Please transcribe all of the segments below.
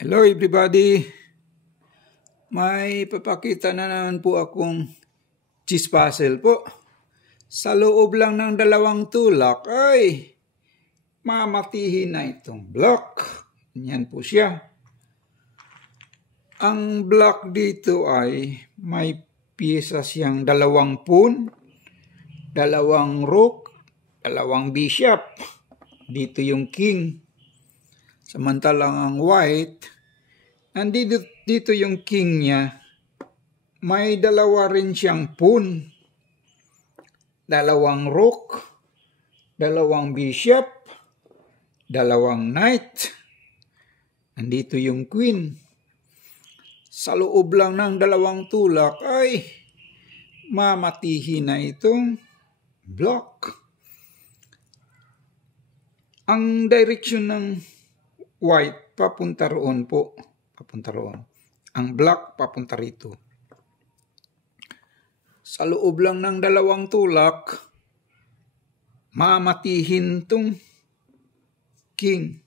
Hello everybody! May papakita na naman po akong cheese puzzle po. Sa loob lang ng dalawang tulak ay mamatihin na itong block. Yan po siya. Ang block dito ay may piyesa siyang dalawang pawn, dalawang rook, dalawang bishop. Dito yung king. Samantalang ang white, dito yung king niya, may dalawa rin siyang pawn, dalawang rook, dalawang bishop, dalawang knight. Nandito yung queen. Sa loob lang ng dalawang tulak ay mamatihin na itong block. Ang direction ng white papunta roon po. Papunta roon. Ang black papunta rito. Sa loob lang ng dalawang tulak, mamatihin tong king.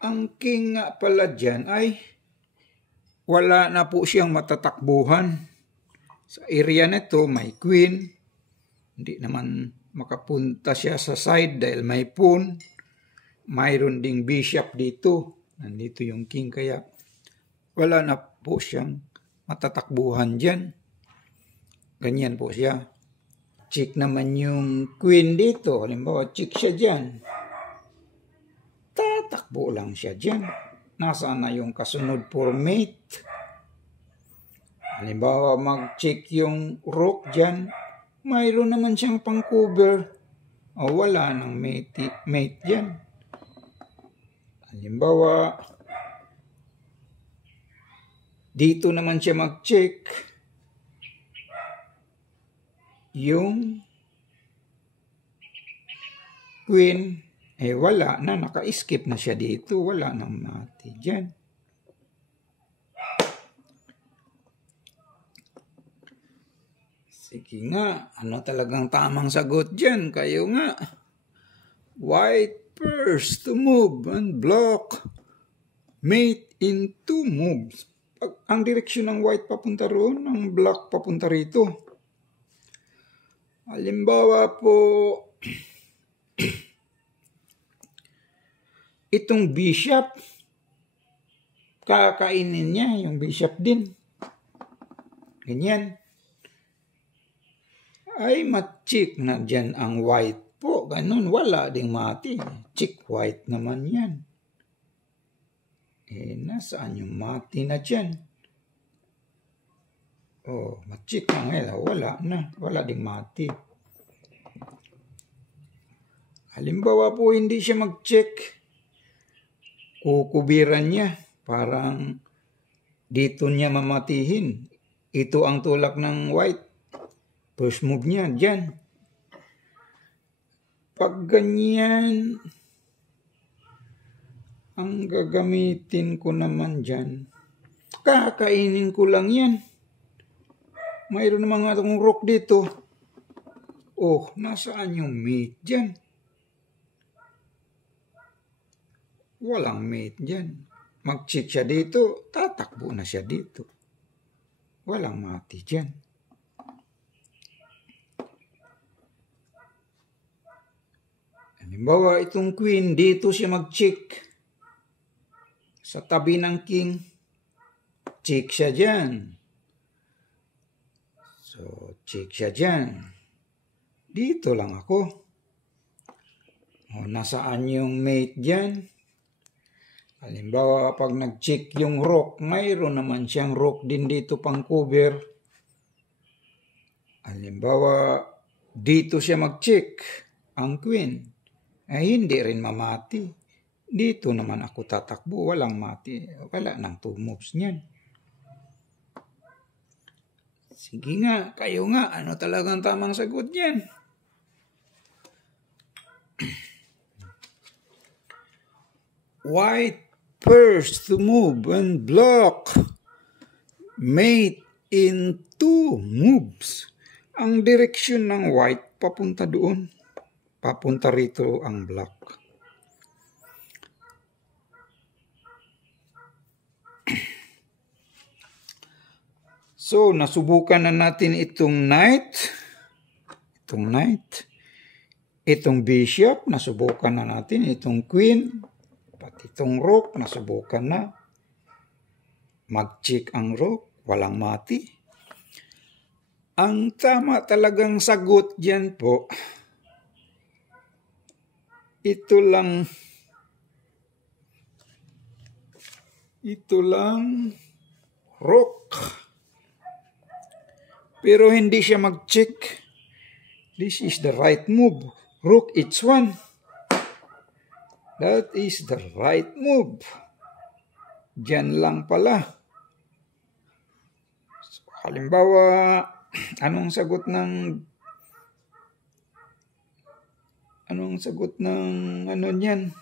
Ang king nga pala dyan ay wala na po siyang matatakbuhan. Sa area nito may queen. Hindi naman makapunta siya sa side dahil may pawn. Mayroon ding bishop dito. Nandito yung king kaya wala na po siyang matatakbuhan dyan. Ganyan po siya. Check naman yung queen dito. Halimbawa, check siya dyan. Tatakbo lang siya dyan. Nasaan na yung kasunod for mate? Halimbawa, mag-check yung rook dyan. Mayroon naman siyang pang-cover. O wala nang mate dyan. Halimbawa, dito naman siya mag-check yung queen. Wala na, naka-skip na siya dito. Wala nang mati dyan. Sige nga, ano talagang tamang sagot dyan? Kayo nga. White first to move and block mate in 2 moves. Ang direksyon ng white papunta roon, ang black papunta rito. Halimbawa po, itong bishop, kakainin niya yung bishop din. Ganyan. Ay matchik na dyan ang white po. Ganun, wala ding mati. Chick white naman yan. Nasaan yung mati na dyan? Matchik na ngayon. Wala na. Wala ding mati. Halimbawa po, hindi siya mag-check. Kukubiran niya. Parang dito niya mamatihin. Ito ang tulak ng white. First move niya, dyan. Pag ganyan, ang gagamitin ko naman dyan, kakainin ko lang yan. Mayroon naman nga itong rook dito. Nasaan yung mate dyan? Walang mate dyan. Mag-check siya dito, tatakbo na siya dito. Walang mati dyan. Halimbawa, itong queen, dito siya mag-check. Sa tabi ng king, check siya dyan. So, check siya dyan. Dito lang ako. Nasaan yung mate dyan? Halimbawa, pag nag-check yung rook, mayroon naman siyang rook din dito pang cover. Halimbawa, dito siya mag-check ang queen. Hindi rin mamati. Dito naman ako tatakbo. Walang mati. Wala nang 2 moves niyan. Sige nga. Kayo nga. Ano talagang tamang sagot niyan? White first to move and block mate in 2 moves. Ang direksyon ng white papunta doon. Papunta rito ang black. So, nasubukan na natin itong knight. Itong bishop, nasubukan na natin. Itong queen, pati itong rook, nasubukan na. Mag-check ang rook, walang mati. Ang tama talagang sagot dyan po, ito lang rook. Pero hindi siya mag-check. This is the right move. Rook h1. That is the right move. Diyan lang pala. So, halimbawa, anong sagot ng ano niyan?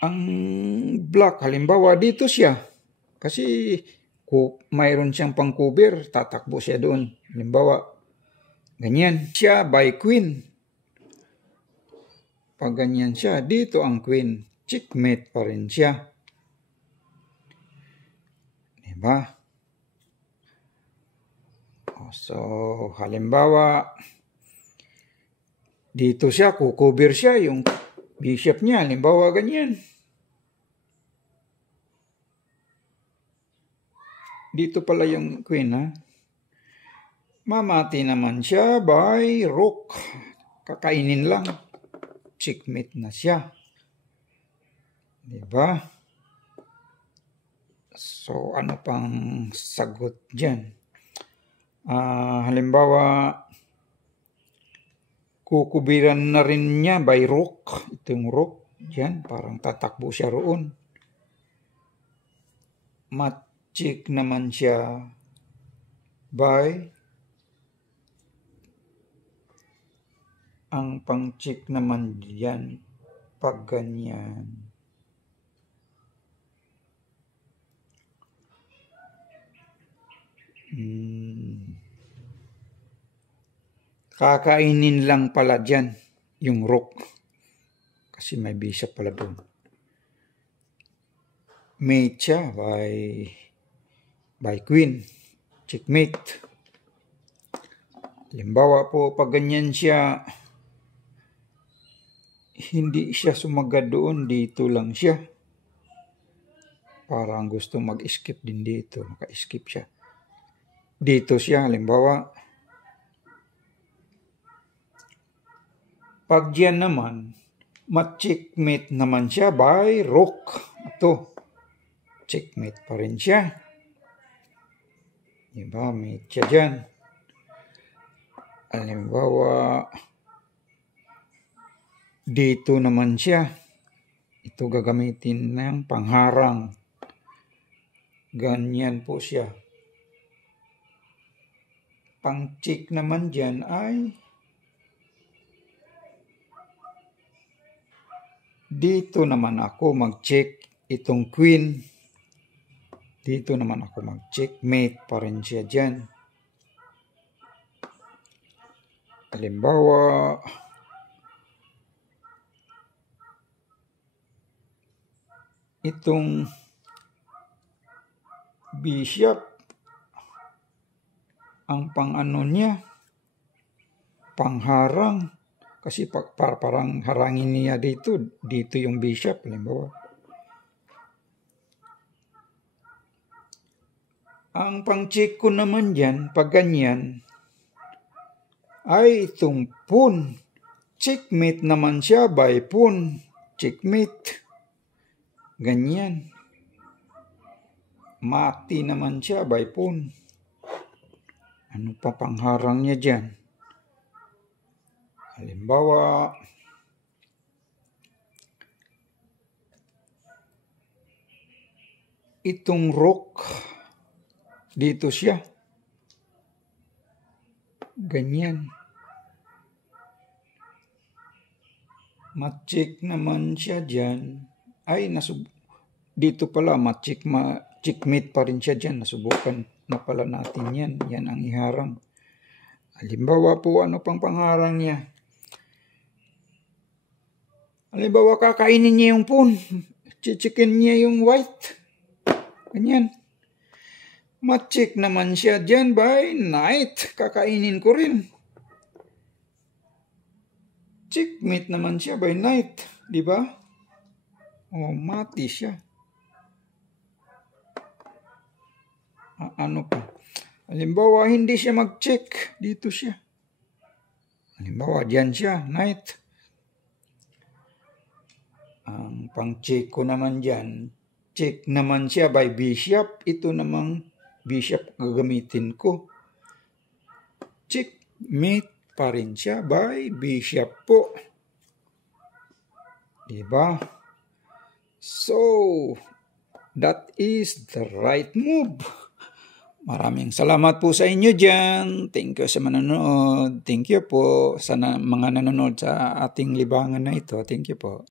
Ang black, halimbawa dito siya. Kasi kung mayroon siyang pang-cover, tatakbo siya doon. Halimbawa, ganyan siya by queen. Pag ganyan siya, dito ang queen. Checkmate pa rin siya. Diba? So, halimbawa, dito siya, kukover siya yung bishop niya. Halimbawa, ganyan. Dito pala yung queen, ha? Mamati naman siya by rook. Kakainin lang. Checkmate na siya. Diba? So, ano pang sagot dyan? Halimbawa, kukubiran na rin niya by rook. Ito yung rook. Dyan, parang tatakbo siya roon. Check naman siya by ang pang-check naman diyan pag ganyan. Kakainin lang pala diyan yung rook kasi may bishop pala doon. Mate siya by queen. Checkmate. Halimbawa po, pag ganyan siya, hindi siya sumagad doon, dito lang siya. Parang gusto mag-skip din dito, maka-skip siya. Dito siya, halimbawa. Pag diyan naman, ma-checkmate naman siya by rook. Ito, checkmate pa rin siya. Diba, mate siya dyan. Halimbawa, dito naman siya. Ito gagamitin ng pangharang. Ganyan po siya. Pang-check naman dyan ay dito naman ako mag-check itong queen. Dito naman ako mag-checkmate pa rin siya dyan. Halimbawa, itong bishop, ang pang-ano niya, pangharang. Kasi parang harangin niya dito yung bishop. Halimbawa, ang pang-check ko naman dyan, pag ganyan, ay itong pawn. Checkmate naman siya by pawn. Checkmate. Ganyan. Mati naman siya by pawn. Ano pa pangharang niya dyan? Halimbawa, itong rook, dito siya. Ganyan. Ma-check naman siya dyan. Ay, dito pala, checkmate pa rin siya dyan. Nasubukan na pala natin yan. Yan ang iharang. Halimbawa po, ano pang pangharang niya? Halimbawa, kakainin niya yung pawn. Chichikin niya yung white. Ganyan. Ma-check naman siya dyan by knight. Kakainin ko rin. Checkmate naman siya by knight. Diba? O, mati siya. Ano pa? Halimbawa, hindi siya mag-check. Dito siya. Halimbawa, dyan siya. Knight. Ang pang-check ko naman dyan, check naman siya by bishop. Ito namang bishop gagamitin ko. Checkmate pa rin siya by bishop po. Diba? So, that is the right move. Maraming salamat po sa inyo dyan. Thank you sa manonood. Thank you po sa mga nanonood sa ating libangan na ito. Thank you po.